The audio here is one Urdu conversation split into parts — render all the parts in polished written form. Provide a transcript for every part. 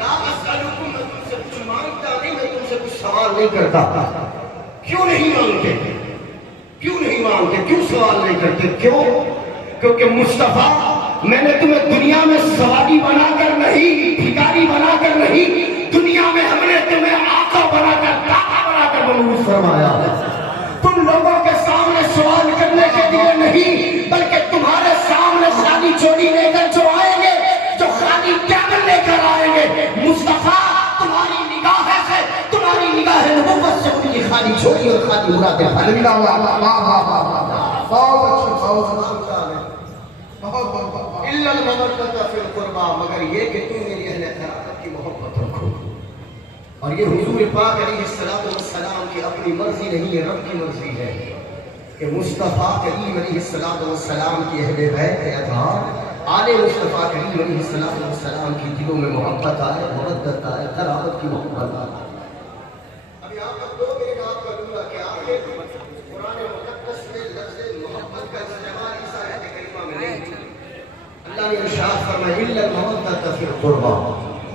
لا اسألکم، میں تم سے کچھ مانگتا نہیں، میں تم سے کچھ سوال نہیں کرتا. کیوں نہیں مانگتے؟ کیوں نہیں مانگتے؟ کیوں سوال نہیں کرتے؟ کیوں؟ کیونکہ مصطفیٰ میں نے تمہیں دنیا میں سواری بنا کر نہیں، بھکاری بنا کر نہیں، دنیا میں ہم نے تمہیں آقا بنا کر، داتا بنا کر مبعوث فرمایا. تم لوگوں کے سامنے سوال کرنے کے لیے نہیں، بلکہ تمہارے سامنے خالی چوری لے کر جو آئیں گے، جو خالی ٹیبل لے کر آئیں گے، مصطفیٰ تمہاری نگاہ سے، تمہاری نگاہ نبوت سے ان کی خالی چوری اور خالی مرادیں بھر گا. الا المودۃ فی القربى، مگر یہ کہ تم میری اہل قرابت کی محبت رکھو. اور یہ حضور پاک علیہ السلام کی اپنی مرضی نہیں ہے، رب کی مرضی ہے کہ مصطفیٰ کریم علیہ السلام کی اہل بیت اطہار، آل مصطفیٰ کریم علیہ السلام کی دلوں میں محبت آئے، مودت آئے، قرابت کی محبت آئے. اب یہاں پر 2 منٹ آپ کا دوں گا کہ آگے قرآن مقدس میں لفظ محبت کا استعمال اس آیت کریمہ میں نہیں. اللہ نے ارشاد فرمایا الا المودۃ فی القربى،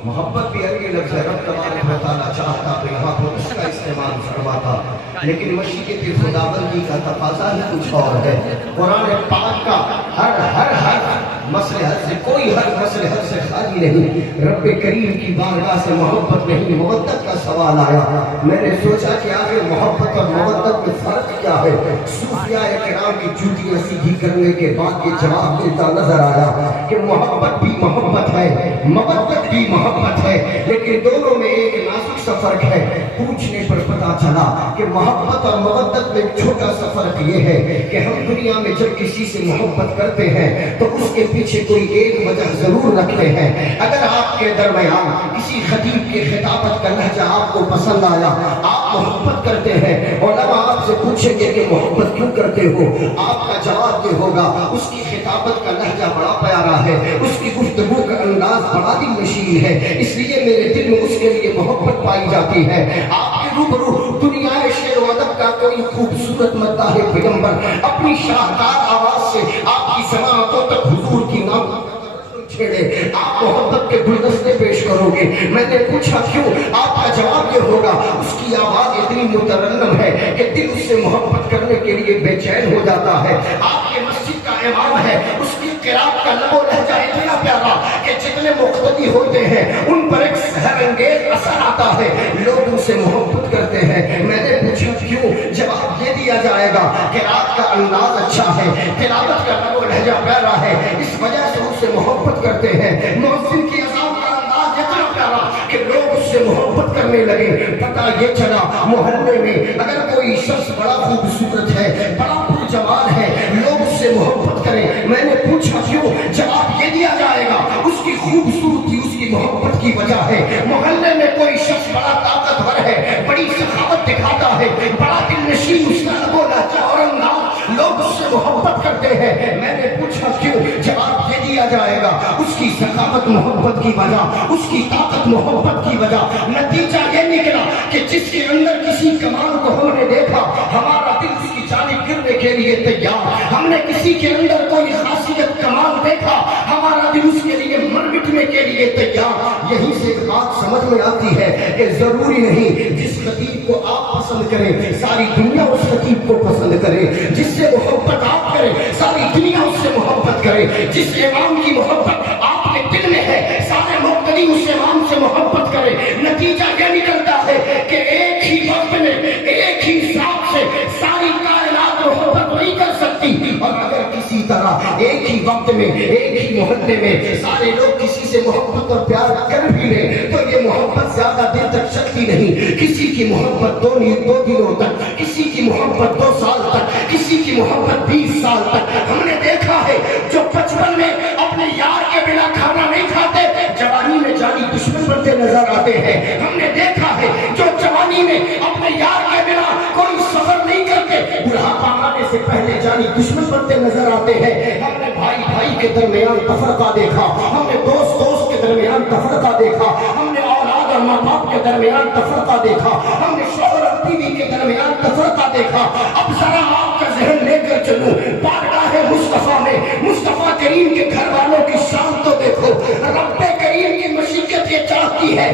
محبت بھی عربی لفظ ہے، رب تبارک و تعالیٰ چاہتا تو یہاں پر اس کا استعمال فرماتا، لیکن مشیت خداوندی کا تقاضا ہی کچھ اور ہے. قرآن پاک کا ہر مصلحت سے، کوئی ہر مصلحت سے خالی نہیں. رب کریم کی بارگاہ سے محبت نہیں، مودت کا سوال آیا. میں نے سوچا کہ آخر محبت اور مودت میں فرق کیا ہے. صوفیاء کرام کی جوتیاں سیدھی کرنے کے بعد یہ جواب ملتا نظر آیا کہ محبت بھی محبت ہے، مودت بھی محبت ہے، لیکن دونوں میں ایک نازک سا فرق ہے. پوچھنے پر پتا چلا کہ محبت اور مودت میں ایک چھوٹا سا فرق یہ ہے کہ ہم دنیا میں جب کسی سے محبت کرتے ہیں تو اس کے پیچھے کوئی ایک وجہ ضرور رکھتے ہیں. اگر آپ کے درمیان کسی خطیب کی خطابت کا لہجہ آپ کو پسند آیا، آپ محبت کرتے ہیں، علماء آپ سے پوچھیں گے کہ محبت کیوں کرتے ہو، آپ کا جواب یہ ہوگا اس کی خطابت کا لہجہ بڑا پیارا ہے، اس کی گفتگو کا انداز بڑا دل نشین ہے، اس لیے میرے دل میں اس کے لیے محبت پائی جاتی ہے. آپ کے روبرو دنیا شعر و ادب کا کوئی خوبصورت مداح پیغمبر اپنی شاہکار آواز سے آپ کی سماعتوں تک حضور کی نام چھیڑے، آپ محبت کے گلدستے پیش کرو گے. میں نے پوچھا کیوں؟ آپ کا جواب یہ ہوگا اس کی آواز اتنی مترنم ہے کہ دل اس سے محبت کرنے کے لیے بے چین ہو جاتا ہے. آپ کے مسجد کا امام ہے، اس کی قرات کا لب و لہجہ اتنا پیارا کہ جتنے مقتدی ہوتے ہیں ان پر ایک سحر انگیز اثر آتا ہے، لوگ ان سے محبت کرتے ہیں. میں نے پوچھا کیوں؟ جواب یہ دیا جائے گا قرات کا انداز اچھا ہے، تلاوت کا لب و لہجہ پیارا ہے، اس وجہ سے ان سے محبت کرتے ہیں. مؤذن کی اذان کا انداز اتنا پیارا کہ لوگ اس سے محبت کرنے لگے. پتہ یہ چلا محلے میں اگر کوئی شخص بڑا خوبصورت ہے، بڑا پرجمال ہے، لوگ اس سے محبت کریں. میں نے پوچھا کیوں؟ جواب یہ دیا جائے گا اس کی خوبصورتی اس کی محبت کی وجہ ہے. محلے میں کوئی شخص بڑا طاقتور ہے، بڑی سخاوت دکھاتا ہے، بڑا دل نشین اس کا لب و لہجہ اور انداز، لوگ اس سے محبت کرتے ہیں. میں نے پوچھا کیوں؟ جواب یہ دیا جائے گا اس کی سخاوت محبت کی وجہ، اس کی طاقت محبت کی وجہ. نتیجہ یہ نکلا کہ جس کے اندر کسی کمال کو ہم نے دیکھا ہمارا دل اس کی جانب گرنے کے لیے تیار. ہم نے کسی کے اندر کوئی خاصیت کمال دیکھا ہمارا دل اس کے لیے مر مٹنے کے لیے تیار. یہیں سے ایک بات سمجھ میں آتی ہے کہ ضروری نہیں جس خطیب کو آپ پسند کریں ساری دنیا اس خطیب کو پسند کرے، جس سے محبت آپ کریں ساری دنیا اس سے محبت کرے. جس امام کی محبت آپ کے دل میں ہے سارے مقتدی اس امام سے محبت کرے. نتیجہ یہ نکلتا ہے کہ ایک ہی وقت میں ایک ہی ذات سے ساری کائنات محبت نہیں کر سکتی، اور اگر کسی طرح ایک ہی وقت میں ایک ہی محلے میں سارے لوگ کسی سے محبت اور پیار کر بھی لیں تو یہ محبت زیادہ دیر تک چلتی نہیں. کسی کی محبت 2 دنوں تک، کسی کی محبت 2 سال تک، کسی کی محبت 20 سال تک. ہم نے دیکھا ہے جو بچپن میں اپنے یار کے بنا کھانا نہیں کھاتے جوانی میں جانی دشمن بنتے نظر آتے ہیں. ہم نے دیکھا ہے جو جوانی میں اپنے یار کے بنا کوئی سفر نہیں کرتے بڑھاپا آنے سے پہلے جانی دشمن بنتے نظر آتے ہیں. ہم نے بھائی کے درمیان تفرقہ دیکھا، ہم نے دوست کے درمیان تفرقہ دیکھا، ہم نے اولاد اور ماں باپ کے درمیان تفرقہ دیکھا، ہم نے شوہر اور بیوی کے درمیان تفرقہ دیکھا. اب ذرا آپ کا ذہن لے کر چلوں بارگاہ مصطفیٰ میں، مصطفیٰ کریم کے گھر والوں کی شان تو دیکھو. رب کریم کی مشیت یہ چاہتی ہے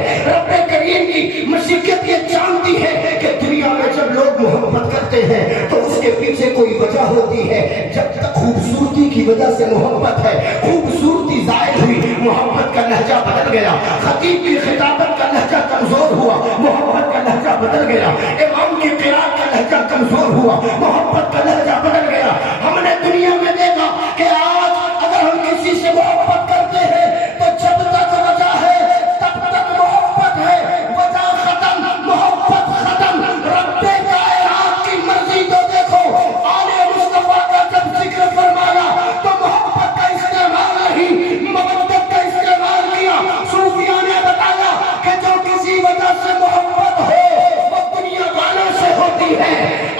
کی وجہ سے محبت ہے، خوبصورتی زائد ہوئی، محبت کا لہجہ بدل گیا، خطیب کی خطابت کا لہجہ کمزور ہوا، محبت کا لہجہ بدل گیا، امام کی قرات کا لہجہ کمزور ہوا، محبت کا لہجہ بدل گیا۔ ہم نے دنیا میں دیکھا کہ آج اگر ہم کسی سے محبت کرتے ہیں تو جب تک وجہ ہے تب تک محبت ہے، وجہ ختم محبت ختم۔ رب کائنات کی مرضی تو دیکھو، آل مصطفیٰ کا جب ذکر فرمایا تو محبت کا استعمال نہیں، محبت کا استعمال کیا۔ صوفیاء نے بتایا کہ جو کسی وجہ سے محبت ہو وہ دنیا والوں سے ہوتی ہے،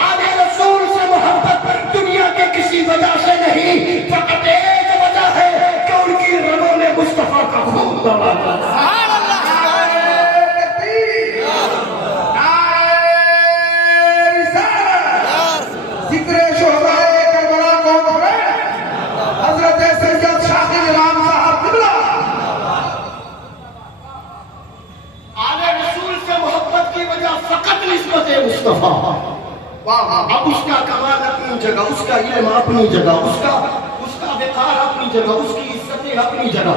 آل رسول سے محبت دنیا کے کسی وجہ سے نہیں، فقط ایک وجہ ہے کہ ان کی رگوں میں مصطفیٰ کا خون دوڑا۔ مصطفیٰ اب اس کا کمال اپنی جگہ، اس کا علم اپنی جگہ، اس کا وقار اپنی جگہ، اس کی عزتیں اپنی جگہ،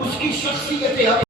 اس کی شخصیتیں